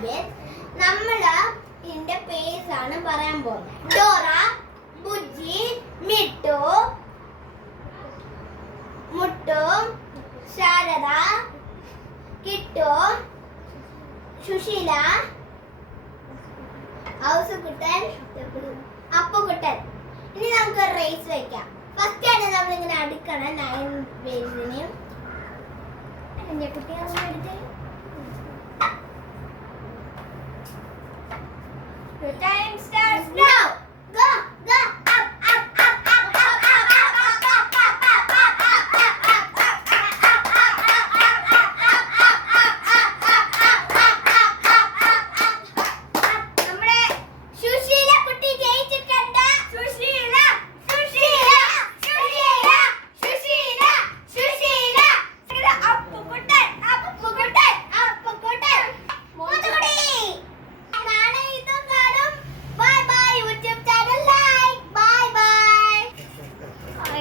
ആദ്യം നമ്മള് ഇതിന്റെ പേരാണ് പറയാൻ പോകുന്നത്. ഡോറ, ബുജ്ജി, മിട്ടു, മുട്ടു, ശാരദ, കിട്ടു, സുശീല, ഔസുകുട്ടൻ, അപ്പുകുട്ടൻ. ഇനി നമുക്ക് റേസ് വെക്കാം. ഫസ്റ്റ് ആണ് നമ്മൾ ഇങ്ങനെ അടുക്കണം 9 പേജിനെയും. എന്റെ കുട്ടികളെ എടുത്ത് ടൈം സ്റ്റാർട്ട്.